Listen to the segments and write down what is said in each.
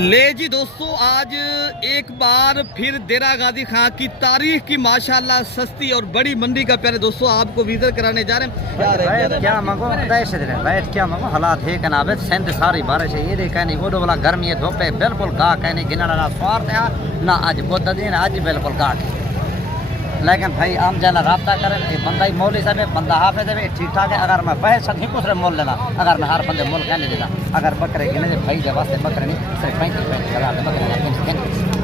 ले जी दोस्तों, आज एक बार फिर देरा गाजी खां की तारीख की माशाल्लाह सस्ती और बड़ी मंडी का प्यारे दोस्तों आपको विजिट कराने जा रहे हैं। क्या मांगो बैठ क्या मांगो हालात है कना बे सेंध सारी बारिश है ये देखा नहीं वो वाला गर्मी है धोपे बिल्कुल गा कहने गिनना ना स्वार्थ है ना आज बुद्ध दिन आज बिल्कुल गा लेकिन भाई आम जना रब्ता करें बंदा ही मौली साहब बंदा हाफिज है ठीक ठाक है। अगर मैं पैसा नहीं कुछ मोल लेना अगर मैं हर बंदे मोल कहने देना अगर बकरे गिने भाई जब वास्ते बकरे नहीं सिर्फ 35 बकरे।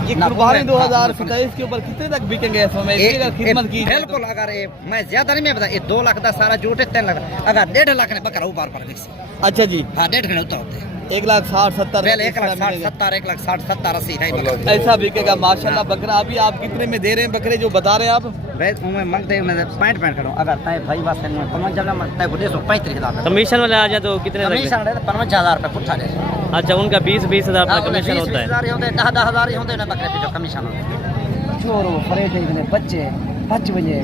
ये कुर्बानी 2027 के ऊपर कितने तक बिकेंगे इस समय खिदमत की? बिल्कुल अगर ये मैं ज्यादा नहीं मैं बता ये 2 लाख का सारा जूट है 3 लाख अगर 1.5 लाख ने बकरा ऊपर पर देख। अच्छा जी, हाँ 1.5 घंटे होता होते 1,60,70 1,60,70 1,60,70 ऐसा बिकेगा माशाल्लाह बकरा। अभी आप कितने में दे रहे हैं बकरे जो बता रहे हैं आप? मैं मांगते मैं 65 करूं अगर तय भाई वास्ते मैं 55 में तय को 35,000 कमीशन वाले आ जाए तो कितने कमीशन है 55,000 रुपए पुट्ठा दे। अच्छा उनका 20,000 का कमीशन होता है। 20,000 होते 10,000 ही होते ना बकरे पे जो कमीशन होता छोरो फरेट इतने बच्चे 5 बजे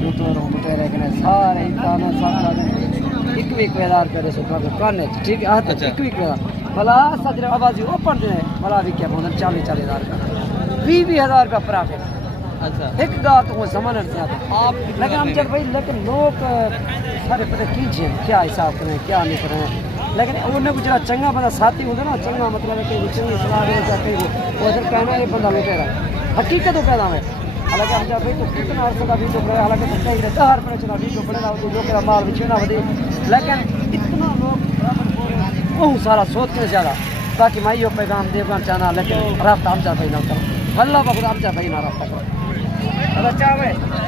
जो तो रोते रह गए सारे ताना सारा 21,000 रुपए से काने ठीक है। हां 21,000 भला सजरे आवाज ओपन दे भला भी क्या बोल 40,000 का 20,000 का प्रॉफिट। अच्छा एक बात वो समझ से आप लेकिन हम जब भाई लेकिन लोग सारे पता कीजिए क्या हिसाब करें क्या नहीं करें लेकिन उन्हें कुछ चंगा बंदा साथी होता ना चंगा मतलब है कि चंगी सलाह दे जाते वो अगर कहना ये बंदा नहीं तेरा हकीकत हो पैदा में हालांकि हम जब भाई तो कितना अर्थ का वीडियो बना हालांकि तो कहीं 10 रुपये चला वीडियो बना तो लोग का माल बिछना बदे लेकिन इतना लोग बहुत सारा सोच के ज़्यादा ताकि मैं यो पैगाम देगा चाहना लेकिन रास्ता हम चाहते ना करो अल्लाह बखुद हम चाहते ना रास्ता करो।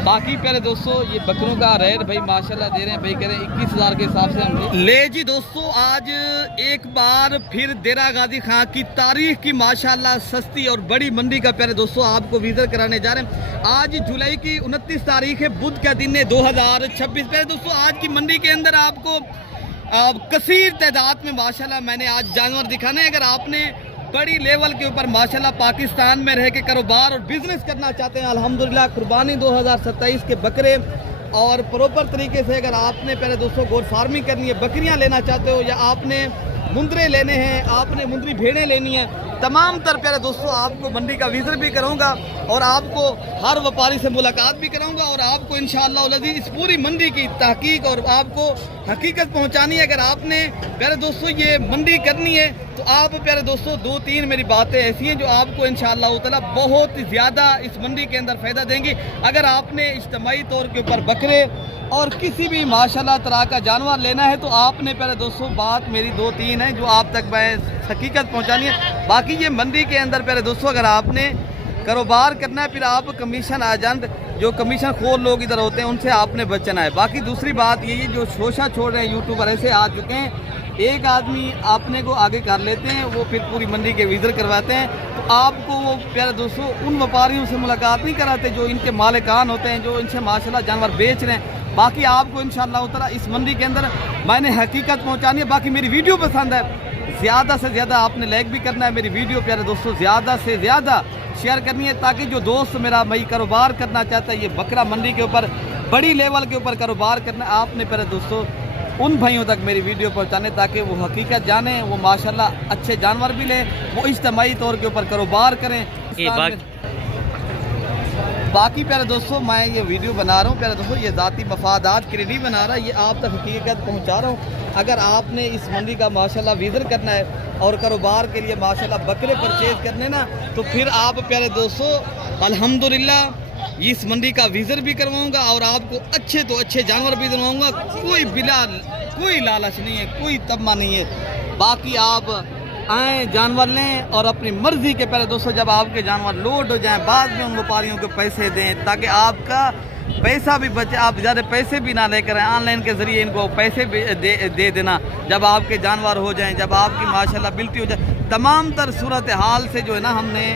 बाकी प्यारे दोस्तों ये बकरों का रेट भाई माशाल्लाह दे रहे हैं भाई कह रहे हैं 21,000 के हिसाब से हम ले जी दोस्तों, आज एक बार फिर देरा गाजी खां की तारीख की माशाल्लाह सस्ती और बड़ी मंडी का प्यारे दोस्तों आपको विजिट कराने जा रहे हैं। आज जुलाई की 29 तारीख है, बुध का दिन है 2026। प्यारे दोस्तों आज की मंडी के अंदर आपको कसीर तादाद में माशाल्लाह मैंने आज जानवर दिखाने। अगर आपने बड़ी लेवल के ऊपर माशाल्लाह पाकिस्तान में रह के कारोबार और बिजनेस करना चाहते हैं अल्हम्दुलिल्लाह कुर्बानी 2027 के बकरे और प्रॉपर तरीके से अगर आपने पहले दोस्तों गोट फार्मिंग करनी है बकरियां लेना चाहते हो या आपने मुंदरे लेने हैं आपने मुंदरी भेड़ें लेनी है तमाम तर प्यारे दोस्तों आपको मंडी का विजिट भी कराऊंगा और आपको हर व्यापारी से मुलाकात भी कराऊंगा और आपको इंशाअल्लाह इस पूरी मंडी की तहकीक और आपको हकीकत पहुंचानी है। अगर आपने प्यारे दोस्तों ये मंडी करनी है तो आप प्यारे दोस्तों 2-3 मेरी बातें ऐसी हैं जो आपको इंशाअल्लाह ताला बहुत ज़्यादा इस मंडी के अंदर फ़ायदा देंगी। अगर आपने इज्तिमाई तौर के ऊपर बकरे और किसी भी माशाल्लाह तरह का जानवर लेना है तो आपने प्यारे दोस्तों बात मेरी 2-3 है जो आप तक मैं हकीकत पहुंचानी है। बाकी ये मंडी के अंदर प्यारे दोस्तों अगर आपने कारोबार करना है फिर आप कमीशन एजेंट जो कमीशन खोर लोग इधर होते हैं उनसे आपने बचना है। बाकी दूसरी बात ये जो शोशा छोड़ रहे हैं यूट्यूबर ऐसे आ चुके हैं एक आदमी आपने को आगे कर लेते हैं वो फिर पूरी मंडी के विजिट करवाते हैं तो आपको वो प्यारे दोस्तों उन व्यापारियों से मुलाकात नहीं कराते जो इनके मालिकान होते हैं जो इनसे माशाल्लाह जानवर बेच रहे हैं। बाकी आपको इंशाअल्लाह ताला इस मंडी के अंदर मैंने हकीकत पहुंचानी है। बाकी मेरी वीडियो पसंद है ज़्यादा से ज़्यादा आपने लाइक भी करना है मेरी वीडियो प्यारे दोस्तों ज़्यादा से ज़्यादा शेयर करनी है ताकि जो दोस्त मेरा भाई कारोबार करना चाहता है ये बकरा मंडी के ऊपर बड़ी लेवल के ऊपर कारोबार करना है आपने प्यारे दोस्तों उन भाइयों तक मेरी वीडियो पहुंचाने ताकि वो हकीकत जाने वो माशाल्लाह अच्छे जानवर भी लें वो इज्तिमाई तौर के ऊपर कारोबार करें। बाकी प्यारे दोस्तों मैं ये वीडियो बना रहा हूँ प्यारे दोस्तों ये ज़ाती मफादात के लिए नहीं बना रहा ये आप तक हकीकत पहुँचा रहा हूँ। अगर आपने इस मंडी का माशाल्लाह विजिट करना है और कारोबार के लिए माशाल्लाह बकरे परचेज करने ना तो फिर आप प्यारे दोस्तों अल्हम्दुलिल्लाह इस मंडी का विजिट भी करवाऊंगा और आपको अच्छे तो अच्छे जानवर भी दिलवाऊंगा। कोई लालच नहीं है कोई तम्मा नहीं है। बाकी आप आए जानवर लें और अपनी मर्जी के प्यारे दोस्तों जब आपके जानवर लोड हो जाएं बाद में उन व्यापारियों को पैसे दें ताकि आपका पैसा भी बचे आप ज़्यादा पैसे भी ना लेकर आए ऑनलाइन के ज़रिए इनको पैसे भी दे देना जब आपके जानवर हो जाएं जब आपकी माशाल्लाह बिल्टी हो जाए तमाम तर सूरत हाल से जो है ना हमने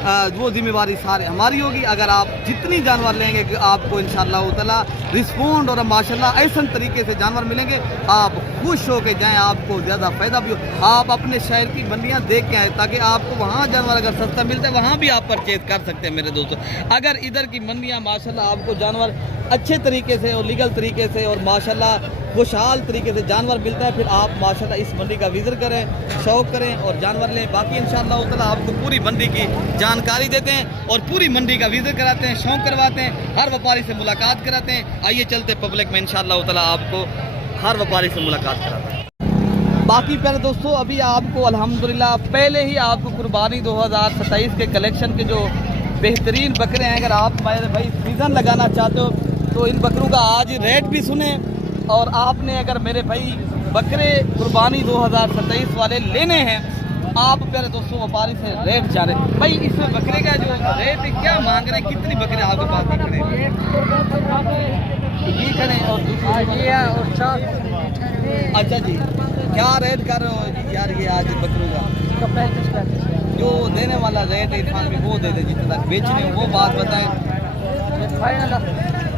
वो जिम्मेवारी सारी हमारी होगी। अगर आप जितनी जानवर लेंगे कि आपको इंशाअल्लाह ताला रिस्पॉन्ड और माशाल्लाह ऐसे तरीके से जानवर मिलेंगे आप खुश हो के जाएँ आपको ज़्यादा फ़ायदा भी हो। आप अपने शहर की मंडियाँ देख के आएँ ताकि आपको वहाँ जानवर अगर सस्ता मिलता है वहाँ भी आप परचेज कर सकते हैं मेरे दोस्तों। अगर इधर की मंडियाँ माशाल्लाह आपको जानवर अच्छे तरीके से और लीगल तरीके से और माशाल्लाह खुशहाल तरीके से जानवर मिलता है, फिर आप माशाल्लाह इस मंडी का विजिट करें, शौक करें और जानवर लें। बाकी इंशाअल्लाह ताला आपको पूरी मंडी की जानकारी देते हैं और पूरी मंडी का विजिट कराते हैं, शौक करवाते हैं, हर व्यापारी से मुलाकात कराते हैं। आइए चलते पब्लिक में, इंशाअल्लाह ताला आपको हर व्यापारी से मुलाकात कराते हैं। बाकी प्यारे दोस्तों, अभी आपको अल्हम्दुलिल्लाह पहले ही आपको कुर्बानी 2027 के कलेक्शन के जो बेहतरीन बकरे हैं, अगर आप मेरे भाई सीज़न लगाना चाहते हो तो इन बकरों का आज रेट भी सुने। और आपने अगर मेरे भाई बकरे कुर्बानी 2027 वाले लेने हैं, आप प्यारे दोस्तों व्यापारी से रेट जाने। भाई इसमें बकरे का जो रेट है क्या मांग रहे हैं, कितनी बकरे आपके पास बकरे ये करें और अच्छा जी, क्या रेट कर रहे हो यार ये आज बकरों का? जो देने वाला रेट है इरफान भी वो दे दे, जितना तक बेचने हो वो बात बताएं।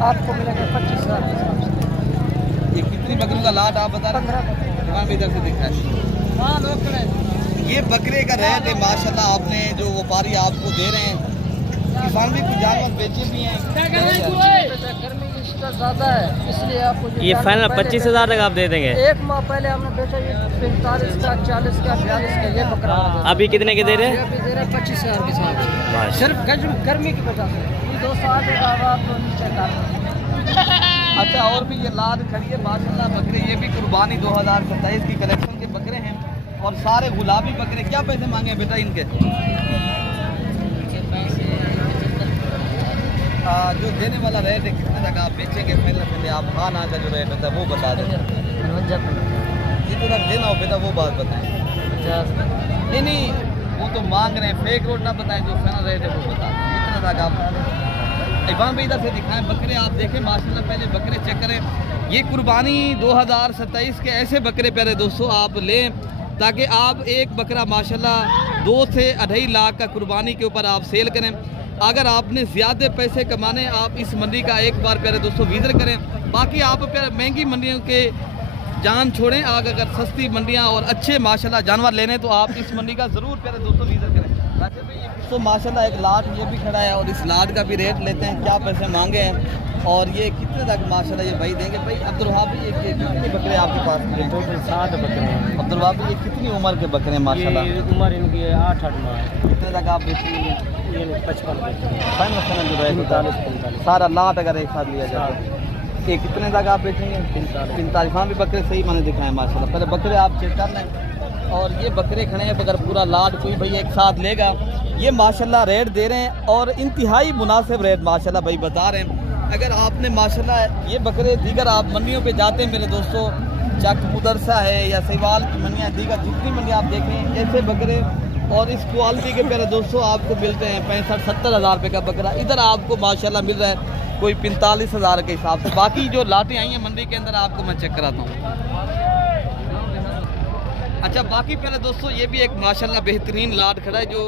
आपको मिलेगा 25,000। ये कितनी बकरों का लाट आप बता रहे हैं? इरफान भी इधर से दिख रहा है। ये बकरे का रेट है माशाल्लाह, आपने जो व्यापारी आपको दे रहे हैं, किसान भी कुछ जानवर बेचे भी हैं। गर्मी ज़्यादा है इसलिए आपको ये फाइनल 25,000 तक आप दे देंगे। एक माह पहले हमने बेचा ये 45 का, 40 का, 42 का ये बकरा। अभी कितने के दे रहे हैं? अभी दे रहे 25,000 के साथ, सिर्फ गर्मी की वजह से। ये 200 तो नीचे कर। अच्छा, और भी ये लाद खड़ी है माशाल्लाह बकरे, ये भी कुर्बानी 2027 की कलेक्शन के बकरे हैं और सारे गुलाबी बकरे। क्या पैसे मांगे हैं बेटा इनके? जो देने वाला रेट है कितने तक आप बेचेंगे? पहले आप खाना का जो रेट होता है वो बता दें। जितने तक देना हो बेटा वो बात बताएं। नहीं वो तो मांग रहे हैं, फेक रोड ना बताएं, जो फाइनल रेट है वो बता दें। कितने तक आप इबान भाई इधर से दिखाएं बकरे आप देखें माशाल्लाह। पहले बकरे चेक करें। ये कुर्बानी 2027 के ऐसे बकरे प्यारे दोस्तों आप लें ताकि आप एक बकरा माशाल्लाह 2 से 2.5 लाख का कुर्बानी के ऊपर आप सेल करें। अगर आपने ज़्यादा पैसे कमाने, आप इस मंडी का एक बार प्यारे दोस्तों विजिट करें। बाकी आप प्यारे महंगी मंडियों के जान छोड़ें, अगर सस्ती मंडियाँ और अच्छे माशाल्लाह जानवर लेने तो आप इस मंडी का ज़रूर प्यारे दोस्तों विजिट करें। तो माशाल्लाह एक लाट ये भी खड़ा है और इस लाट का भी रेट लेते हैं, क्या पैसे मांगे हैं और ये कितने तक माशाल्लाह ये भाई देंगे। भाई अब्दुल वहाब भाई ये कितने बकरे आपके पास? टोटल 7 बकरे हैं। अब्दुल वहाब भाई ये कितनी उम्र के बकरे हैं माशाल्लाह? उम्र इनकी 8 माह है। कितने तक आप बेचेंगे? 55 फाइनल जो रहेगा 45 सारा लाट अगर एक साथ लिया जाए ये कितने तक आप बेचेंगे? 45। हाँ भी बकरे सही मैंने दिखाए माशाल्लाह। पहले बकरे आप चेक कर लें और ये बकरे खड़े हैं, अगर पूरा लाट कोई भाई एक साथ लेगा, ये माशाल्लाह रेट दे रहे हैं और इंतहाई मुनासिब रेट माशाल्लाह भाई बता रहे हैं। अगर आपने माशाल्लाह ये बकरे दीगर आप मंडियों पे जाते हैं मेरे दोस्तों, चक मुदरसा है या सेवाल की मंडियाँ, दीगर जितनी मंडियाँ आप देखें ऐसे बकरे और इस क्वालिटी के प्यारे दोस्तों आपको मिलते हैं 65-70 हज़ार रुपये का बकरा। इधर आपको माशाल्लाह मिल रहा है कोई 45,000 के हिसाब से। बाकी जो लाटें आई हैं मंडी के अंदर आपको मैं चेक कराता हूँ। अच्छा, बाकी प्यारे दोस्तों ये भी एक माशाल्लाह बेहतरीन लाट खड़ा है, जो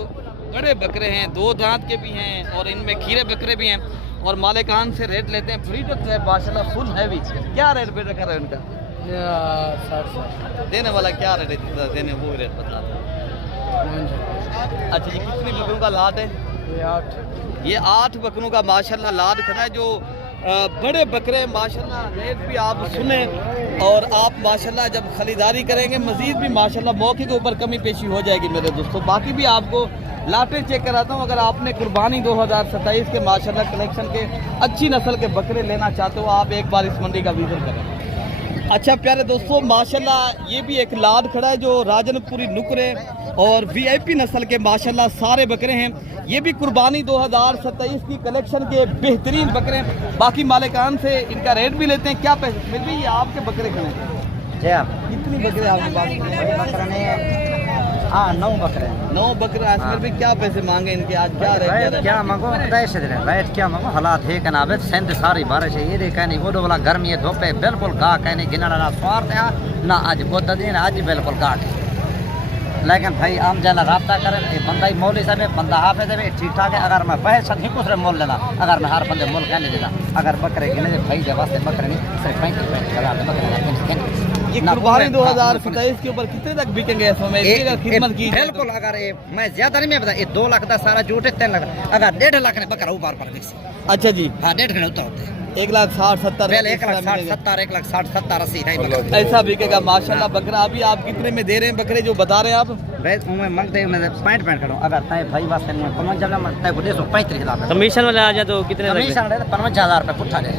बड़े बकरे हैं, 2 दांत के भी हैं और इनमें खीरे बकरे भी हैं और मालिकान से रेट लेते हैं। फ्रीडम है माशाल्लाह, फुल हैवी। क्या रेट पे रखा है इनका? 60। देने वाला क्या रेट है? जितना देने वो रेट बता दें। अच्छा, ये कितनी बकरों का लाट है? ये 8 बकरों का माशाल्लाह लाट खड़ा है, जो बड़े बकरे माशाल्लाह। रेट भी आप सुने और आप माशाल्लाह जब खरीदारी करेंगे मज़ीद भी माशाल्लाह मौके के ऊपर कमी पेशी हो जाएगी मेरे दोस्तों। बाकी भी आपको लाटें चेक कराता हूँ। अगर आपने कुर्बानी 2027 के माशाल्लाह कलेक्शन के अच्छी नस्ल के बकरे लेना चाहते हो, आप एक बार इस मंडी का विजिट करें। अच्छा प्यारे दोस्तों, माशाल्लाह ये भी एक लाट खड़ा है, जो राजनपुरी नुकरे और VIP नस्ल के माशाल्लाह सारे बकरे हैं। ये भी कुर्बानी 2027 की कलेक्शन के बेहतरीन बकरे हैं। बाकी मालिकान से इनका रेट भी लेते हैं। क्या पैसे फिर भी ये आपके बकरे खड़े हैं? कितनी बकरे आपके पास? बकरा नहीं, हाँ 9 बकरे। 9 बकरे। इसमें भी क्या पैसे मांगे इनके आज? क्या रेट? क्या मांगो रेट क्या मांगो हालात है कना अबे सेंध सारी बारिश है ये कहनी वो वाला गर्मी है धोपे बिल्कुल गा कहनी गिनना ना स्वार्थ है ना आज बुद्ध दिन आज बिल्कुल गाट है। लेकिन भाई आम जना रब्ता करें ये बंदा ही मौली साहब है, बंदा हाफिज है, ठीक ठाक है। अगर मैं पैसे सदी कुछ मोल लेना, अगर मैं हर बंदे मोल कहने देना, अगर बकरे गिने भाई जब वास्ते बकरे नहीं सिर्फ 35 बकरे। ये कुर्बानी 2027 के ऊपर कितने तक बिकेंगे? खिदमत की बिल्कुल। अगर ये मैं ज्यादा नहीं मैं बता, ये 2 लाख का सारा जूटे 3 लाख, अगर 1.5 लाख ने बकरा ऊपर पर बिक। अच्छा जी, हाँ 1.5 होता होते 1,60,70 पहले 1,60,70 1,60,70 80 ऐसा बिकेगा माशाल्लाह बकरा। अभी आप कितने में दे रहे हैं बकरे जो बता रहे हैं आप? मैं मांगते हैं मैं 65 करूं अगर तय भाई वास्ते नहीं 55 में तय बोले 35,000 कमीशन वाले आ जाए तो कितने तक कमीशन है 55,000 रुपए पुट्ठा दे।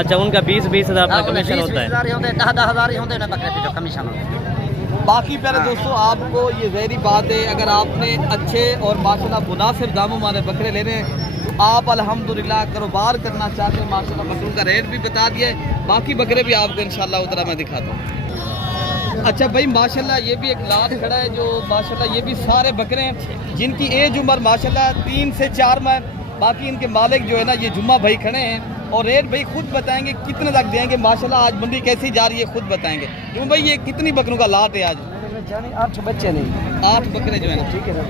अच्छा उनका 20,000 अपना कमीशन होता है। 20,000 होते 10,000 ही होते ना बकरे पे जो कमीशन होता है। बाकी प्यारे दोस्तों आपको ये जहरी बात है, अगर आपने अच्छे और माशाल्लाह मुनासिब दामों वाले बकरे लेने हैं तो आप अल्हम्दुलिल्लाह कारोबार करना चाहते हैं माशाल्लाह बकरों का रेट भी बता दिया है, बाकी बकरे भी आपको इंशाल्लाह उधर मैं दिखाता हूँ। अच्छा भाई माशाल्लाह ये भी एक लाट खड़ा है जो माशाल्लाह ये भी सारे बकरे हैं जिनकी एज उम्र माशाल्लाह 3 से 4 माह। बाकी इनके मालिक जो है ना ये जुम्मा भाई खड़े हैं और रेट भाई खुद बताएंगे कितने तक देंगे। माशाल्लाह आज मंडी कैसी जा रही है खुद बताएंगे। क्यों भाई ये कितनी बकरों का लाट है आज? 8 बच्चे नहीं 8 बकरे जो है ना। ठीक है ना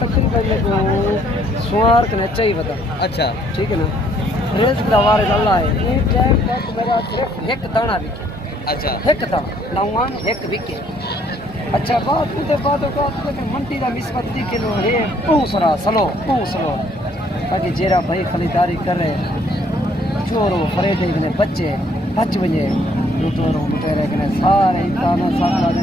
तकरीबन सुवार के नच्चा ही बता। अच्छा ठीक है ना रेस वारे अल्लाह है ये टाइम तक मेरा सिर्फ एक दाना बिके। अच्छा एक दाना नौवान एक बिके। अच्छा बात उधर बाद लेकिन मंडी का निस्बत दी किलो है पूसरा सलो ताकि जेरा भाई खरीदारी कर रहे चोरो फरेदे ने बच्चे बच वजे लुटोरो लुटेरे के सारे इंसानों साथ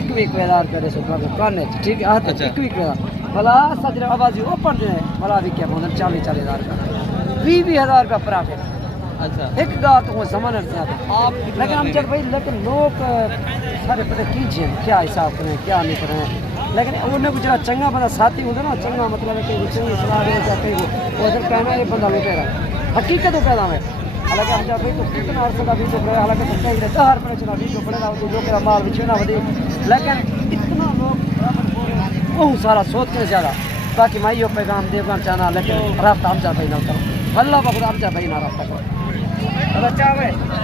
एक वेदार करे सो काने ठीक है हाथ अच्छा। एक वेदार भला सजरे आवाज ओपन दे भला भी क्या बोल 40,000 का 20,000 का प्रॉफिट। अच्छा एक गात वो जमाने से आता आप लेकिन हम जब भाई लेकिन लोग सारे पता कीजिए क्या हिसाब करें क्या नहीं करें। लेकिन उन्हें गुजरा चंगा बंदा साथी होता ना चंगा मतलब है कि चंगी सलाह दे जाते वो उधर कहना ये बंदा लुटेरा हकीकत पैदा है। हालांकि हम जब भाई तो कितना अर्से का वीडियो पड़े हालांकि तो कहीं 10 रुपये चला वीडियो पड़े ना जो लोग माल बिछना बदी लेकिन इतना लोग बहुत सारा सोच के ज़्यादा बाकी माइयों पैगाम देवगान चाहना लेकिन रास्ता हम चाहते ना करो अल्लाह बखुद हम चाहते ना रास्ता करो।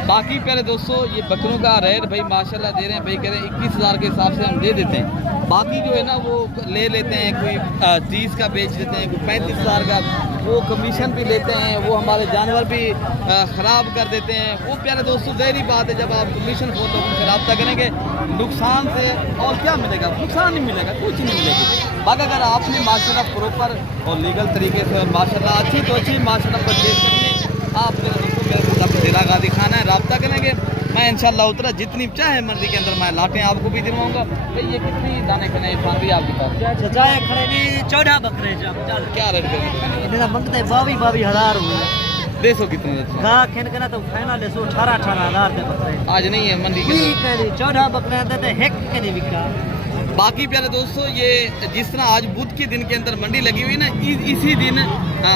बाकी प्यारे दोस्तों ये बकरों का रेट भाई माशाल्लाह दे रहे हैं भाई कह रहे हैं 21,000 के हिसाब से हम दे देते हैं। बाकी जो है ना वो ले लेते हैं कोई 30 का बेच देते हैं कोई 35,000 का वो कमीशन भी लेते हैं वो हमारे जानवर भी ख़राब कर देते हैं। वो प्यारे दोस्तों ज़हरी बात है जब आप कमीशन हो तो उनसे रब्ता करेंगे नुकसान से और क्या मिलेगा नुकसान नहीं मिलेगा कुछ नहीं मिलेगा। बाकी अगर आपने माशाल्लाह प्रॉपर और लीगल तरीके से और माशाल्लाह अच्छी तो अच्छी माशाल्लाह परचेज करनी है आप मेरे दोस्तों मेरे साथ डेरा गाजी खाना है रब्ता करेंगे मैं इंशाल्लाह उतरा जितनी चाहे मंडी के अंदर मैं लाटें आपको भी दिलवाऊंगा। भाई ये कितनी दाने खने फांदी आपके पास? 14 बकरे क्या रेट करेंगे? मंगते 22,000 हुए देसो कितने गा खेन करना तो फाइनल 18,000 के बकरे आज नहीं है मंडी के अंदर। 14 बकरे देते हेक के नहीं बिका। बाकी प्यारे दोस्तों ये जिस तरह आज बुध के दिन के अंदर मंडी लगी हुई ना इसी दिन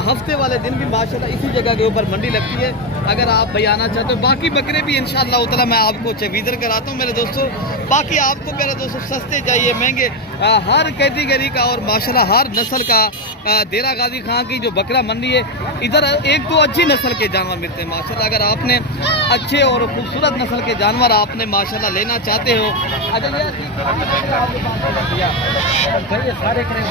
हफ्ते वाले दिन भी माशाल्लाह इसी जगह के ऊपर मंडी लगती है। अगर आप भाई आना चाहते हो बाकी बकरे भी इंशाल्लाह उतला मैं आपको चवीज़र कराता हूँ मेरे दोस्तों। बाकी आपको मेरे दोस्तों सस्ते चाहिए महंगे हर कैटेगरी का और माशाल्लाह हर नस्ल का डेरा गाजी खां की जो बकरा मंडी है इधर एक तो अच्छी नस्ल के जानवर मिलते हैं माशाल्लाह। अगर आपने अच्छे और खूबसूरत नस्ल के जानवर आपने माशाल्लाह लेना चाहते हो सारे खड़े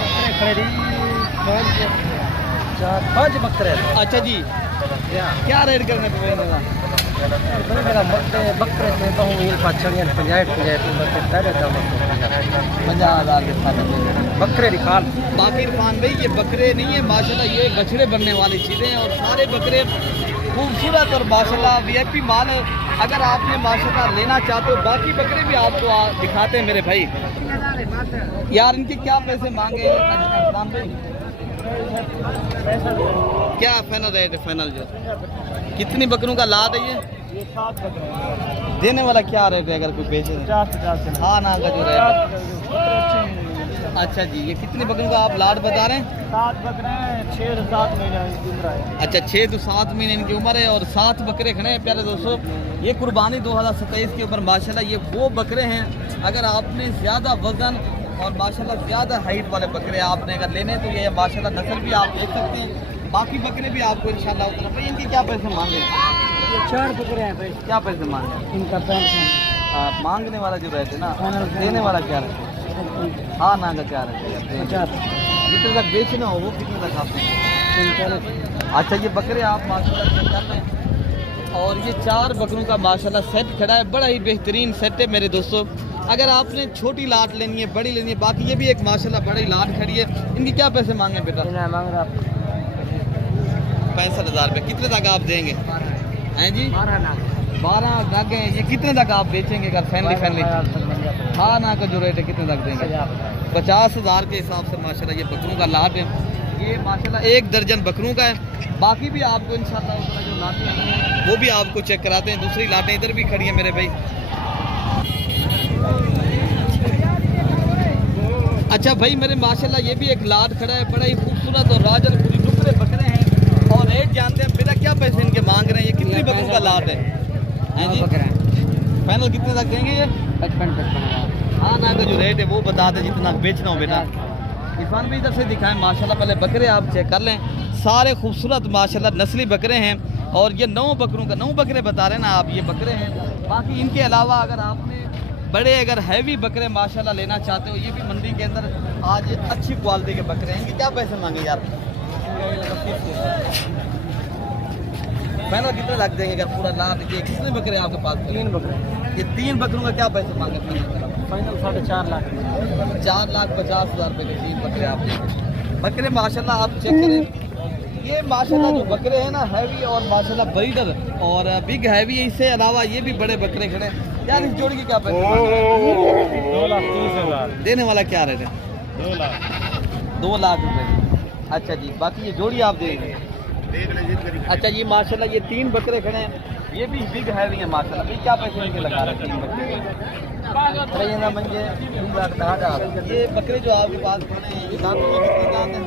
4-5 बकरे। अच्छा जी क्या रेट करने पे मेरा बकरे में बहु 50,000 के साथ बकरे निकाल। बाकी इरफान भाई ये बकरे नहीं है माशाल्लाह ये बछड़े बनने वाली चीज़ें हैं और सारे बकरे खूबसूरत और माशाल्लाह VIP माल है। अगर आपने माशाल्लाह लेना चाहते हो बाकी बकरे भी आपको दिखाते हैं मेरे भाई। यार इनके क्या पैसे मांगे इरफान भाई? क्या फाइनल रेट है फाइनल जो कितनी बकरों का लाद है ये 7 बकरे देने वाला क्या रेट है अगर कोई बेचे? 50 हाँ ना का जो रेट। अच्छा जी ये कितने बकरों का आप लाड बता रहे हैं? 7 बकरे 6 से 7 महीने की उम्र है। अच्छा 6 से 7 महीने इनकी उम्र है और 7 बकरे खड़े हैं प्यारे दोस्तों। ये कुर्बानी 2027 के ऊपर माशाल्लाह ये वो बकरे हैं अगर आपने ज़्यादा वजन और माशाल्लाह ज़्यादा हाइट वाले बकरे आपने अगर लेने तो ये माशाल्लाह नस्ल भी आप देख सकते हैं। बाकी बकरे भी आपको इंशाल्लाह उतना भाई इनके क्या पैसे मांगे? ये 4 बकरे हैं भाई। क्या पैसे मांगे? इनका मांगने वाला जो रहते ना देने वाला क्या रहता है? हाँ ना का क्या रहता है? 50 जितने तक बेचना हो वो कितने तक आपने? अच्छा ये बकरे आप माशाल्लाह से कर रहे हैं और ये 4 बकरों का माशाल्लाह सेट खड़ा है बड़ा ही बेहतरीन सेट है मेरे दोस्तों। अगर आपने छोटी लाट लेनी है बड़ी लेनी है बाकी ये भी एक माशाल्लाह बड़ी लाट खड़ी है इनकी क्या पैसे मांगे बेटा? 65,000 रुपये। कितने तक आप देंगे हैं जी? 12 लाख है। ये कितने तक आप बेचेंगे अगर फैमिली? हाँ ना का जो रेट है कितने तक देंगे? 50,000 के हिसाब से माशाल्लाह ये बकरों का लाट है। ये माशाल्लाह 1 दर्जन बकरों का है। बाकी भी आपको इंशाल्लाह उतना जो लाटें हैं वो भी आपको चेक कराते हैं। दूसरी लाटें इधर भी खड़ी हैं मेरे भाई। अच्छा भाई मेरे माशाल्लाह ये भी एक लाट खड़ा है, बड़ा ही खूबसूरत और राजन पूरी टुकड़े बकरे हैं। और रेट जानते हैं बेटा क्या पैसे इनके मांग रहे हैं? ये कितनी बकरों का लाट है जी? फाइनल कितने तक देंगे ये? 55। हाँ ना का जो रेट है वो बता दें जितना बेचना हो बेटा। इरफान भी इधर से दिखाएं माशाल्लाह। पहले बकरे आप चेक कर लें, सारे खूबसूरत माशाल्लाह नस्ली बकरे हैं। और ये 9 बकरों का 9 बकरे बता रहे हैं ना आप, ये बकरे हैं। बाकी इनके अलावा अगर आपने बड़े अगर हैवी बकरे माशाल्लाह लेना चाहते हो, ये भी मंडी के अंदर आज अच्छी क्वालिटी के बकरे हैं। इनके क्या पैसे मांगे यार? फाइनल कितने लग जाएंगे अगर पूरा लाभ? ये कितने बकरे हैं आपके पास? 3 बकरे। ये 3 बकरों का क्या पैसे मांगे? फाइनल 4.5 लाख। 4,50,000 रुपये के 3 बकरे आप देंगे। बकरे माशाल्लाह आप चेक करें, ये माशाल्लाह जो बकरे हैं ना हैवी और माशाल्लाह ब्रीडर और बिग हैवी है। इससे अलावा ये भी बड़े बकरे खड़े हैं यार। इस जोड़ी की क्या पैसे? 2,30,000। देने वाला क्या रेट है? 2 लाख रुपए। अच्छा जी, बाकी ये जोड़ी आप देंगे? अच्छा ये माशाल्लाह ये 3 बकरे खड़े हैं, ये भी बिग हैवी है माशाल्लाह। ये क्या पैसे इनके लगा रहे हैं 3 बकरे? ये बकरे जो आपके पास खड़े हैं ये दांतों में कितने दांत हैं?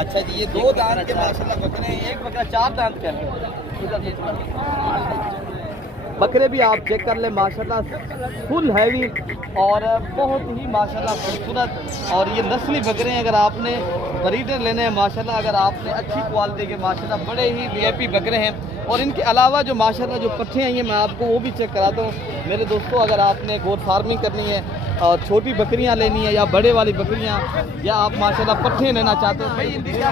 अच्छा जी ये 2 दांत के माशाल्लाह बकरे हैं। एक बकरा 4 दांत का है। बकरे भी आप चेक कर ले माशाल्लाह फुल हैवी और बहुत ही माशाल्लाह खूबसूरत। और ये नस्ली बकरे हैं, अगर आपने ब्रीडर लेने हैं माशाल्लाह, अगर आपने अच्छी क्वालिटी के माशाल्लाह बड़े ही वीआईपी बकरे हैं। और इनके अलावा जो माशाल्लाह जो पट्ठे हैं ये मैं आपको वो भी चेक कराता हूँ मेरे दोस्तों। अगर आपने गोट फार्मिंग करनी है और छोटी बकरियाँ लेनी है या बड़े वाली बकरियाँ, या आप माशाल्लाह पट्ठे लेना चाहते हो, भाई इनकी क्या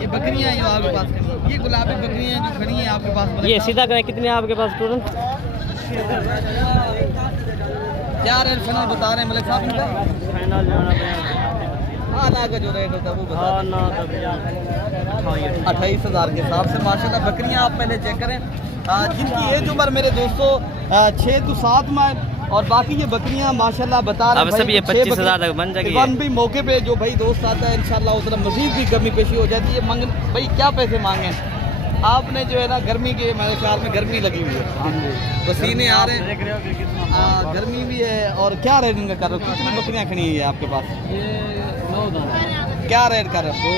ये बकरियाँ जो आपके पास ये गुलाबी बकरियाँ जो खड़ी हैं आपके पास, ये सीधा करें कितने आपके पास टोटल? क्या रेट फाइनल बता रहे हैं मलिक साहब इनका? हाँ ना का जो रेट होता है वो बता 28,000 के हिसाब से माशाल्लाह बकरियाँ आप पहले चेक करें। जिनकी एज उम्र मेरे दोस्तों 6 to 7 माह और बाकी ये बकरियां माशाल्लाह बता रहे हैं। अब सब ये 25,000 तक बन जाएगी। वन भी मौके पे जो भाई दोस्त आता है इंशाल्लाह उस तरह मजीद भी कमी पेशी हो जाती है। मंग भाई क्या पैसे मांगे आपने? जो है ना गर्मी के मेरे ख्याल में गर्मी लगी हुई है, पसीने आ रहे हैं, गर्मी भी है। और क्या रेट इनका कर रहे हो? कितनी बकरियाँ खड़ी है आपके पास? क्या रेट कर रहे हो?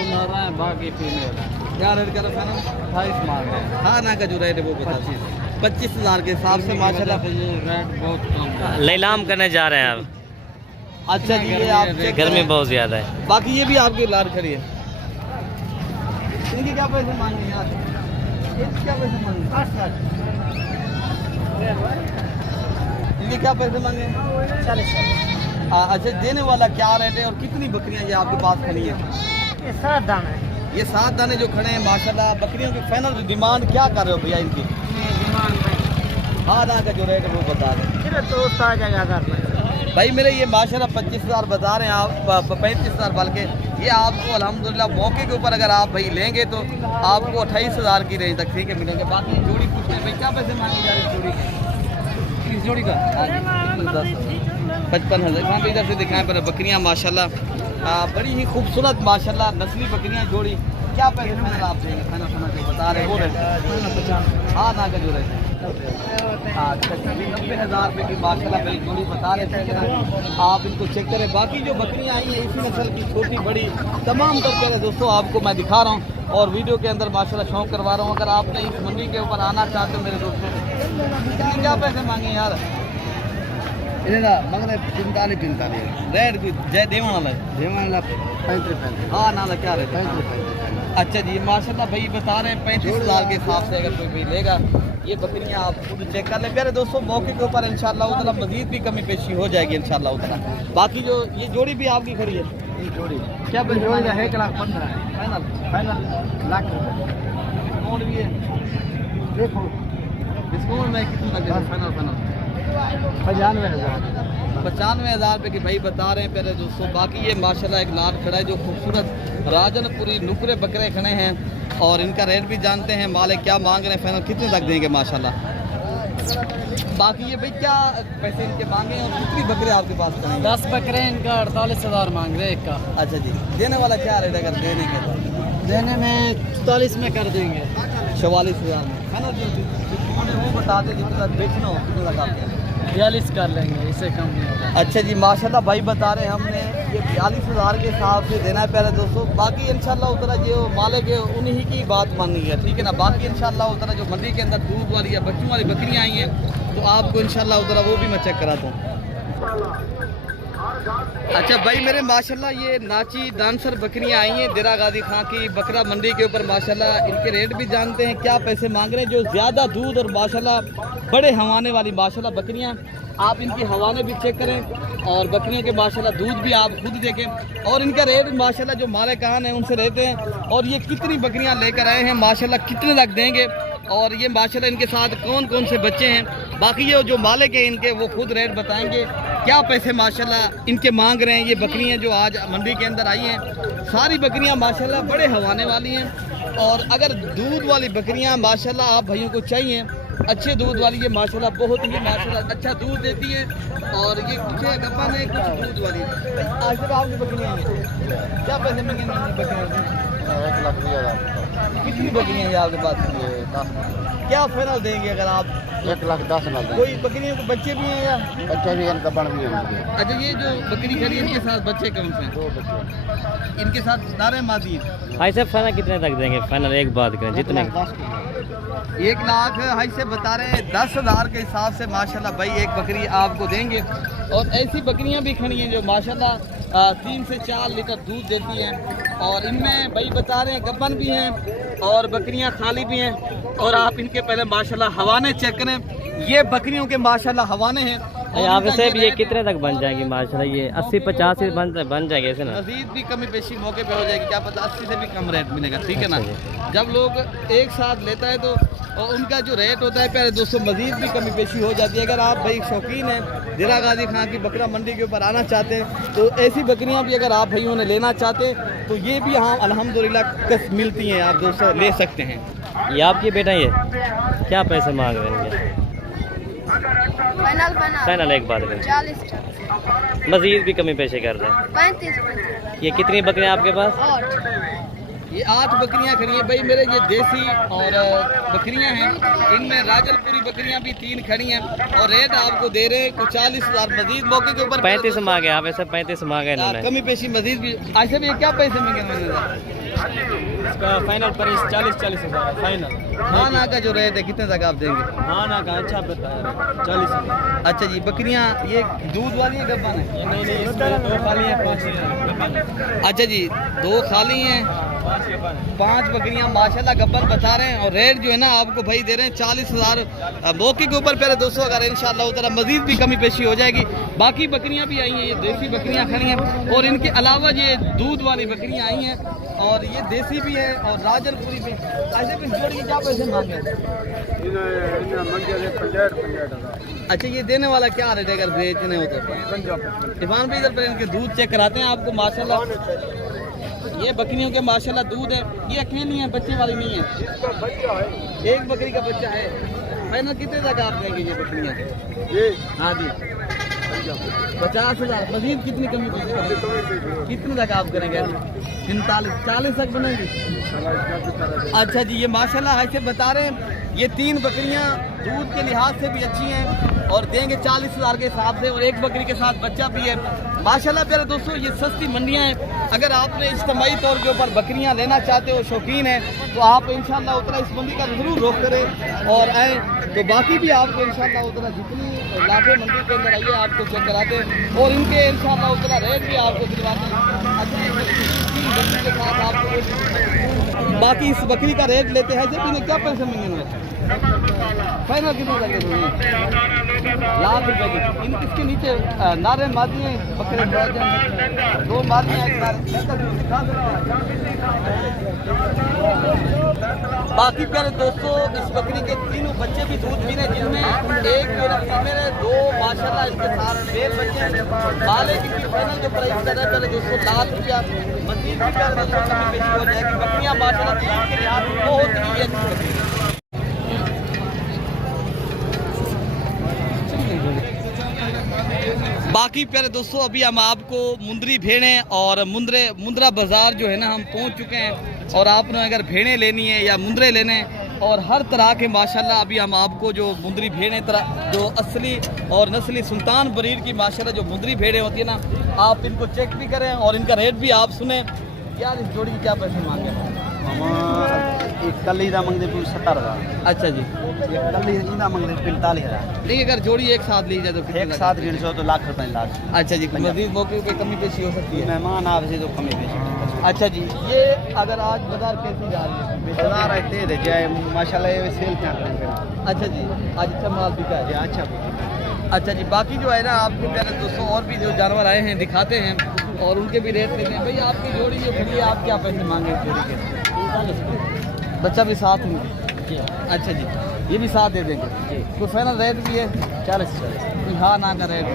क्या रेट कर रहे हो? 28 मांग रहे हैं। हाँ ना का जो रेट है वो बता 25,000 के हिसाब से माशाल्लाह रेट बहुत कम। नीलाम करने जा रहे हैं आप? अच्छा जी ये आप चेक गर्मी करें। बहुत ज़्यादा है। बाकी ये भी आपकी लाट खड़ी है। इनके क्या पैसे मांगे यार? इनके क्या पैसे मांगे? इनके क्या पैसे मांगे? 40। अच्छा देने वाला क्या रेट है और कितनी बकरियां ये आपके पास खड़ी है? ये 7 दाने। ये 7 दाने जो खड़े हैं माशाल्लाह। बकरियों की फाइनल डिमांड क्या कर रहे हो भैया इनकी? हाँ ना का जो रेट है वो बता दें भाई मेरे। ये माशाल्लाह 25,000 बता रहे हैं आप, 35,000 बल्कि ये आपको अल्हम्दुलिल्लाह मौके के ऊपर अगर आप भाई लेंगे तो आपको 28,000 की रेंज तक ठीक है मिलेंगे। बाकी जोड़ी पूछते हैं भाई क्या पैसे मांगे जा रहे जोड़ी? इस जोड़ी का 55,000। इधर से दिखाएं पर बकरियाँ माशाल्लाह बड़ी ही खूबसूरत माशाल्लाह नस्ली बकरियाँ जोड़ी। क्या पैसे फाइनल आप देंगे? खाना खाना जो बता रहे हैं वो रेट? हाँ ना का जो रेट हाँ 90,000 रुपये की माशाल्लाह भाई जोड़ी बता रहे थे ना। आप इनको चेक करें। बाकी जो बकरियाँ आई हैं इसी नस्ल की छोटी बड़ी तमाम तौर पर दोस्तों आपको मैं दिखा रहा हूँ और वीडियो के अंदर माशाल्लाह शौक करवा रहा हूँ। अगर आपने इस मंडी के ऊपर आना चाहते हो मेरे दोस्तों, क्या पैसे मांगे यार? मगर 45 रेट जय देवन वाला 35। हाँ ना क्या रेट? 35। अच्छा जी माशाल्लाह भाई बता रहे हैं 35,000 के हिसाब से अगर कोई भी लेगा ये बकरियां आप खुद चेक कर लें। प्यारे दोस्तों मौके के ऊपर इंशाल्लाह उतना मजीद भी कमी पेशी हो जाएगी इंशाल्लाह उतना। बाकी जो ये जोड़ी भी आपकी खड़ी है ये जोड़ी क्या जोड़ी का 1,15,000 है। फाइनल लाख डिस्काउंट भी है? देखो डिस्काउंट में कितना लगेगा फाइनल? 95,000। 95,000 रुपये की भाई बता रहे हैं पहले दोस्तों। बाकी ये माशाल्लाह एक लाल खड़ा है जो खूबसूरत राजनपुरी नुकरे बकरे खड़े हैं और इनका रेट भी जानते हैं। मालिक क्या मांग रहे हैं, फाइनल कितने तक देंगे माशाल्लाह। बाकी ये भाई क्या पैसे इनके मांगे हैं और कितनी बकरे आपके पास करेंगे? 10 बकरे इनका 48,000 मांग रहे एक का। अच्छा जी, देने वाला क्या रेट अगर देने के तो? देने में 44 में कर देंगे। 44,000 में है ना। जो वो बता दें जितना बेचना हो कितने लगा दें? 42 कर लेंगे, इससे कम नहीं होगा। अच्छा जी माशाल्लाह भाई बता रहे हैं हमने ये 42,000 के हिसाब से देना है पहले दोस्तों। बाकी इंशाल्लाह उतना जो मालिक है उन्हीं की बात माननी है, ठीक है ना। बाकी इंशाल्लाह उतना जो मंडी के अंदर दूध वाली या बच्चों वाली बकरियाँ आई हैं तो आपको इंशाल्लाह उतना वो भी मैं चेक कराता हूँ। अच्छा भाई मेरे माशाल्लाह ये नाची डांसर बकरियां आई हैं देरा गाजी खां की बकरा मंडी के ऊपर माशाल्लाह। इनके रेट भी जानते हैं, क्या पैसे मांग रहे हैं। जो ज़्यादा दूध और माशाल्लाह बड़े हवाने वाली माशाल्लाह बकरियां, आप इनकी हवाने भी चेक करें और बकरियों के माशाल्लाह दूध भी आप खुद देखें और इनका रेट माशाल्लाह जो मालिकान हैं उनसे रहते हैं। और ये कितनी बकरियाँ लेकर आए हैं माशाल्लाह, कितने तक देंगे और ये माशाल्लाह इनके साथ कौन कौन से बच्चे हैं। बाकी ये जो मालिक हैं इनके वो खुद रेट बताएंगे क्या पैसे माशाल्लाह इनके मांग रहे हैं। ये बकरियां जो आज मंडी के अंदर आई हैं सारी बकरियां माशाल्लाह बड़े हवाने वाली हैं। और अगर दूध वाली बकरियां माशाल्लाह आप भाइयों को चाहिए अच्छे दूध वाली, ये माशाल्लाह बहुत ही माशाल्लाह अच्छा दूध देती है। और ये कुछ गप्पन है कुछ दूध वाली। आज तक आपकी बकरियाँ हैं क्या पैसे मांगे बकरियाँ? 1,20,000। कितनी बकरियाँ हैं आपके पास? ये 10 क्या फाइनल देंगे अगर आप? 1,10,000 कोई बकरियों के बच्चे भी हैं या? बच्चे भी इनका बन भी है। अच्छा ये जो बकरी खड़ी है इनके साथ बच्चे कौन से हैं? 2 बच्चे इनके साथ नारे मादी हैं। भाई साहब फाइनल कितने तक देंगे? फाइनल एक बात करें जितने 1 लाख हाई से बता रहे हैं 10,000 के हिसाब से माशाल्लाह भाई एक बकरी आपको देंगे। और ऐसी बकरियां भी खड़ी हैं जो माशाल्लाह 3 से 4 लीटर दूध देती हैं और इनमें भाई बता रहे हैं गब्बन भी हैं और बकरियां खाली भी हैं। और आप इनके पहले माशाल्लाह हवाने चेक करें, ये बकरियों के माशाल्लाह हवाने हैं। यहाँ से ये कितने तक बन जाएंगी माशाल्लाह? ये 80-50 से बन जाएंगे ऐसे ना? मजीद भी कमी पेशी मौके पे हो जाएगी, क्या पता 80 से भी कम रेट मिलेगा, ठीक है ना। जब लोग एक साथ लेता है तो और उनका जो रेट होता है पहले दोस्तों मजीद भी कमी पेशी हो जाती है। अगर आप भाई शौकीन हैं देरा गाजी खां की बकरा मंडी के ऊपर आना चाहते हैं तो ऐसी बकरियां भी अगर आप भाइयों ने लेना चाहते हैं तो ये भी यहाँ अल्हम्दुलिल्लाह मिलती हैं, आप दोस्तों ले सकते हैं। ये आपकी बेटा ये क्या पैसे मांग रहे हैं? फाइनल एक बात करें 40 मजीद भी कमी पेशे कर रहे हैं। 35 ये कितनी बकरियां आपके पास? 8 ये 8 बकरियां खड़ी हैं भाई मेरे, ये देसी और बकरियां हैं। इनमें राजनपुरी बकरियां भी 3 खड़ी हैं और रेट आपको दे रहे हैं 40,000 मजीद मौके के ऊपर 35 मांगे आप ऐसे 35 मांगे इन्होंने। कमी पेशी मजीद भी। ऐसे भी क्या पैसे मांगे? इसका फाइनल प्राइस 40,000 फाइनल। खाना का जो रेट है कितने तक आप देंगे? हाँ ना का अच्छा बताया 40। अच्छा जी बकरियां ये दूध वाली है गब्बन है? नहीं इसमें 2 खाली है 5। अच्छा जी 2 खाली हैं 5 बकरियां माशाल्लाह गब्बन बता रहे हैं और रेट जो है ना आपको भाई दे रहे हैं 40,000 मौके के ऊपर। पहले दोस्तों अगर इंशाल्लाह उधर मजीद भी कमी पेशी हो जाएगी। बाकी बकरियां भी आई हैं, ये देसी बकरियां खड़ी हैं और इनके अलावा ये दूध वाली बकरियां आई हैं और ये देसी भी है और राजनपुरी भी। ऐसे भी जोड़ के क्या पैसे मांगे? अच्छा ये देने वाला क्या रेट है अगर बेचने हो तो? इरफान भाई इधर पर इनके दूध चेक कराते हैं आपको माशाल्लाह। ये बकरियों के माशाल्लाह दूध है, ये अकेली है बच्चे वाली नहीं है, एक बकरी का बच्चा है। फाइनल कितने तक आप देंगे ये बकरियाँ? ये हाँ जी 50,000 मजीद कितनी कमी कितने तक आप करेंगे? 40 तक बनेंगे। अच्छा जी ये माशाल्लाह ऐसे बता रहे हैं ये 3 बकरियां दूध के लिहाज से भी अच्छी हैं और देंगे 40,000 के हिसाब से और एक बकरी के साथ बच्चा भी है माशाल्लाह। प्यारे दोस्तों ये सस्ती मंडियां हैं, अगर आपने इज्तिमाई तौर के ऊपर बकरियां लेना चाहते हो, शौकीन हैं तो आप इंशाल्लाह उतना इस मंडी का ज़रूर रुख करें और आएँ। तो बाकी भी आपको इंशाल्लाह उतना जितनी लाभे मंडी के अंदर आइए आपको चेक कराते हैं और इनके इंशाल्लाह उतना रेट भी आपको दिलवाते हैं। बकरी के साथ आपको बाकी इस बकरी का रेट लेते हैं जब इन्हें क्या पैसे मिलेंगे? फाइनल कितने लगे लाख रुपए की इन इसके नीचे नारे मादी हैं बकरे दो मादी हैं बाकी प्यारे दोस्तों इस बकरी के तीनों बच्चे भी दूध पी रहे हैं जिनमें एक मेरा फीमेल है दो माशाल्लाह इनके साथ मेल बच्चे हैं माले की फाइनल जो प्राइस कर रहा है प्यारे दोस्तों लाख रुपया मजीद भी प्यारे दोस्तों कमी पेशी हो जाएगी बकरियाँ माशाल्लाह तीन के लिहाज बहुत ही अच्छी बकरी बाकी प्यारे दोस्तों अभी हम आपको मुंदरी भेड़ें और मुंद्रा बाज़ार जो है ना हम पहुंच चुके हैं और आपने अगर भेड़ें लेनी है या मुंदरे लेने और हर तरह के माशाल्लाह अभी हम आपको जो मुंदरी भेड़ें तरह जो असली और नस्ली सुल्तान ब्रीड की माशाल्लाह जो मुंदरी भेड़ें होती है ना आप इनको चेक भी करें और इनका रेट भी आप सुने यार इस जोड़ी के क्या पैसे मांगे एक कली दा मंगदे 70,000 अच्छा जी एक कली दा मंगदे 45,000 नहीं अगर जोड़ी एक साथ ली जाए तो एक साथ 150 तो लाख रुपए लाख अच्छा जी मजीद मौके पे कमी पेशी हो सकती है मेहमान आपसे तो कमी पेश अच्छा जी ये अगर आज बाजार कैसी जा रही है बाजार रहते दे जाए माशाल्लाह ये सेल क्या करेंगे अच्छा जी आज अच्छा माल बिका है अच्छा जी बाकी जो है ना आपके प्यारे दोस्तों और भी जो जानवर आए हैं दिखाते हैं और उनके भी रेट लेते हैं भाई आपकी जोड़ी जो खड़ी है आप क्या पैसे मांगे जोड़ी के बच्चा भी साथ में अच्छा जी ये भी साथ दे देंगे कोई फाइनल रेट भी है 40 हाँ ना का रेट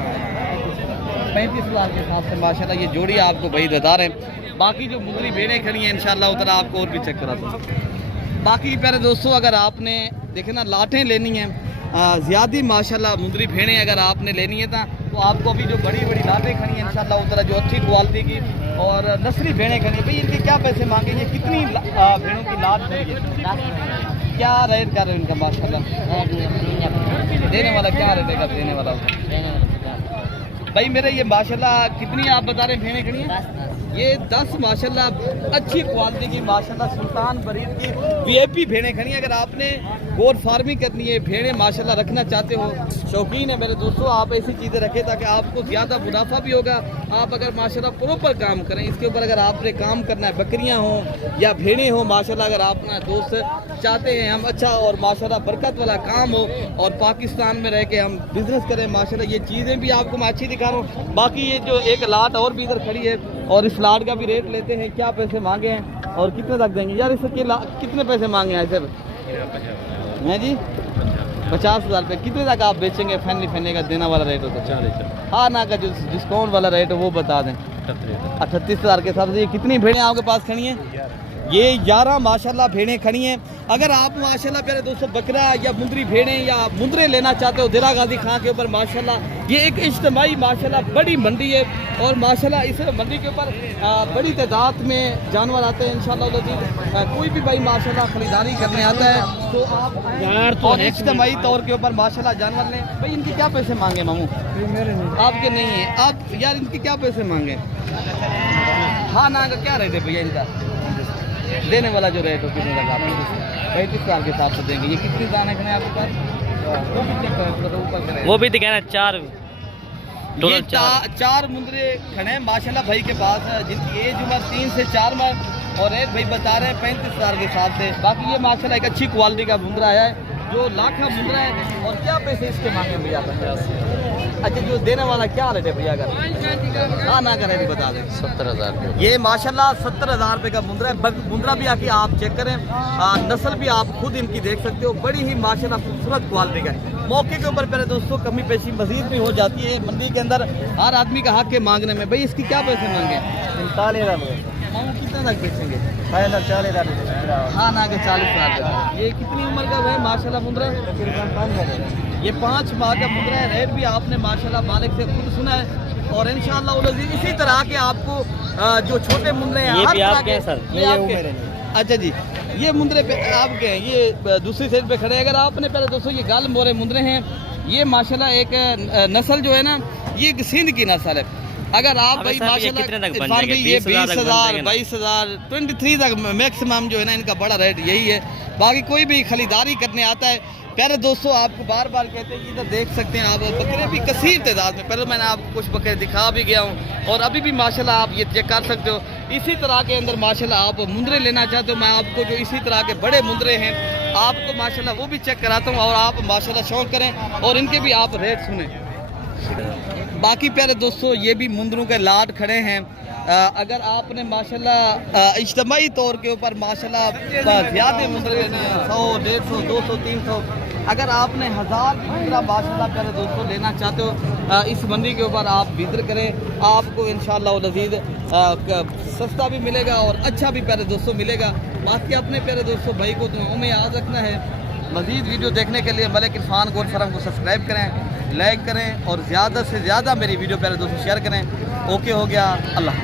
35,000 के हिसाब से माशाल्लाह ये जोड़ी आपको भाई बता रहे हैं बाकी जो मुंदरी भेड़ें खड़ी हैं इंशाल्लाह उधर आपको और भी चेक कराता हूँ बाकी प्यारे दोस्तों अगर आपने देखे ना लाटें लेनी हैं ज़्यादा माशाल्लाह मुंदरी भेड़ें अगर आपने लेनी है तो आपको अभी जो बड़ी बड़ी लाटें खड़ी हैं इंशाल्लाह उधर जो अच्छी क्वालिटी की और नस्ली भेड़ें खड़ी हैं भाई इनके क्या पैसे मांगेंगे कितनी भेड़ों की लाट खड़ी है क्या रेट कर रहे हैं इनका माशाल्लाह देने वाला क्या रेट है देने वाला भाई मेरे ये माशाल्लाह कितनी आप बता रहे हैं भेड़ें खड़ी हैं ये 10 माशाल्लाह अच्छी क्वालिटी की माशाल्लाह सुल्तान ब्रीड की वीआईपी भेड़ें खड़ी हैं अगर आपने गोट फार्मिंग करनी है भेड़ें माशाल्लाह रखना चाहते हो शौकीन है मेरे दोस्तों आप ऐसी चीज़ें रखें ताकि आपको ज़्यादा मुनाफा भी होगा आप अगर माशाल्लाह प्रॉपर काम करें इसके ऊपर अगर आपने काम करना है बकरियां हों या भेड़ें हों माशाल्लाह अगर आप अपना दोस्त चाहते हैं हम अच्छा और माशाल्लाह बरकत वाला काम हो और पाकिस्तान में रह के हम बिज़नेस करें माशाल्लाह ये चीज़ें भी आपको मैं अच्छी दिखा रहा हूँ बाकी ये जो एक लाट और भी इधर खड़ी है और इस लाट का भी रेट लेते हैं क्या पैसे मांगे हैं और कितने तक देंगे यार इसके कितने पैसे मांगे हैं सर हैं जी 50,000 रुपये कितने तक आप बेचेंगे फैमिली का देने वाला रेट हो तो 40 हाँ ना का जो डिस्काउंट वाला रेट है वो बता दें 38,000 के हिसाब से ये कितनी भेड़ें आपके पास खड़ी हैं ये 11 माशाल्लाह भेड़ें खड़ी हैं अगर आप माशाल्लाह प्यारे दोस्तों बकरा या मुंदरी भेड़ें या मुंदरे लेना चाहते हो दिरा गाजी खां के ऊपर माशाल्लाह ये एक इज्तिमाई माशाल्लाह बड़ी मंडी है और माशाल्लाह इस मंडी के ऊपर बड़ी तादाद में जानवर आते हैं इंशाल्लाह कोई भी भाई माशाल्लाह खरीदारी करने आता है तो आप और इज्तिमाई तौर के ऊपर माशाल्लाह जानवर लें भाई इनके क्या पैसे मांगे मामू आपके नहीं है आप यार इनके क्या पैसे मांगे हाँ ना का क्या रेट है भैया इनका देने वाला जो रेट हो कितने लगा 35,000 के हिसाब से देंगे ये कितनी दाने खड़े आपके पास वो भी दिखाना 4 ये चार मुंदरे खड़े हैं माशाल्लाह भाई के पास जिनकी एज उम्र 3 से 4 माह और रेट भाई बता रहे हैं 35,000 के हिसाब से बाकी ये माशाल्लाह एक अच्छी क्वालिटी का मुंदरा है जो लाखा मुंदरा है और क्या पैसे इसके मांगे भैया अच्छा जो देने वाला क्या रेट है भैया अगर हाँ ना का रेट बता दें 70,000 ये माशाल्लाह 70,000 रुपये का मुंदरा है मुंदरा भी आके आप चेक करें नस्ल भी आप खुद इनकी देख सकते हो बड़ी ही माशाल्लाह खूबसूरत क्वालिटी का है मौके के ऊपर पहले दोस्तों कमी पेशी मजीद भी हो जाती है मंडी के अंदर हर आदमी का हक है मांगने में भाई इसकी क्या पैसे मांगे 45,000 कितने तक बेचेंगे 40,000 हाँ ना के 40,000 ये कितनी उम्र का है माशाल्लाह मुंदरा ये 5 माह का मुंदरा है रेट भी आपने माशाल्लाह मालिक से खुद सुना है और इंशाल्लाह इसी तरह के आपको जो छोटे मुंदरे हैं ये हर भी तरह आपके हैं सर ये आपके अच्छा जी ये मुंदरे पे आपके हैं ये दूसरी साइड पे खड़े हैं अगर आपने पहले दोस्तों ये गाल मोरे मुंदरे हैं ये माशाल्लाह एक नस्ल जो है ना ये सिंध की नस्ल है अगर आप भाई माशाल्लाह ये 20,000 22,000 23 तक मैक्सिमम जो है ना इनका बड़ा रेट यही है बाकी कोई भी खरीदारी करने आता है प्यारे दोस्तों आपको बार बार कहते हैं कि इधर देख सकते हैं आप बकरे भी कसीर तादाद में पहले मैंने आपको कुछ बकरे दिखा भी गया हूँ और अभी भी माशाल्लाह आप ये चेक कर सकते हो इसी तरह के अंदर माशाल्लाह आप मुंदरे लेना चाहते हो मैं आपको जो इसी तरह के बड़े मुंदरे हैं आपको माशाल्लाह वो भी चेक कराता हूँ और आप माशाल्लाह शौक करें और इनके भी आप रेट सुने। बाकी प्यारे दोस्तों ये भी मुंदरों के लाट खड़े हैं। अगर आपने माशाल्लाह इज्तमाही तौर के ऊपर माशाल्लाह ज़्यादा मुंदर लेने हैं 100, 150, 200, 300, अगर आपने 1000 की मुंदरा माशाल्लाह प्यारे दोस्तों लेना चाहते हो इस मंडी के ऊपर आप विजिट करें, आपको इंशाअल्लाह लज़ीज़ सस्ता भी मिलेगा और अच्छा भी प्यारे दोस्तों मिलेगा। बाकी अपने प्यारे दोस्तों भाई को दुआओं में याद रखना है। मज़ीद वीडियो देखने के लिए मलिक इरफान गोल फरम को सब्सक्राइब करें, लाइक करें और ज़्यादा से ज़्यादा मेरी वीडियो प्यारे दोस्तों शेयर करें। ओके हो गया, अल्लाह।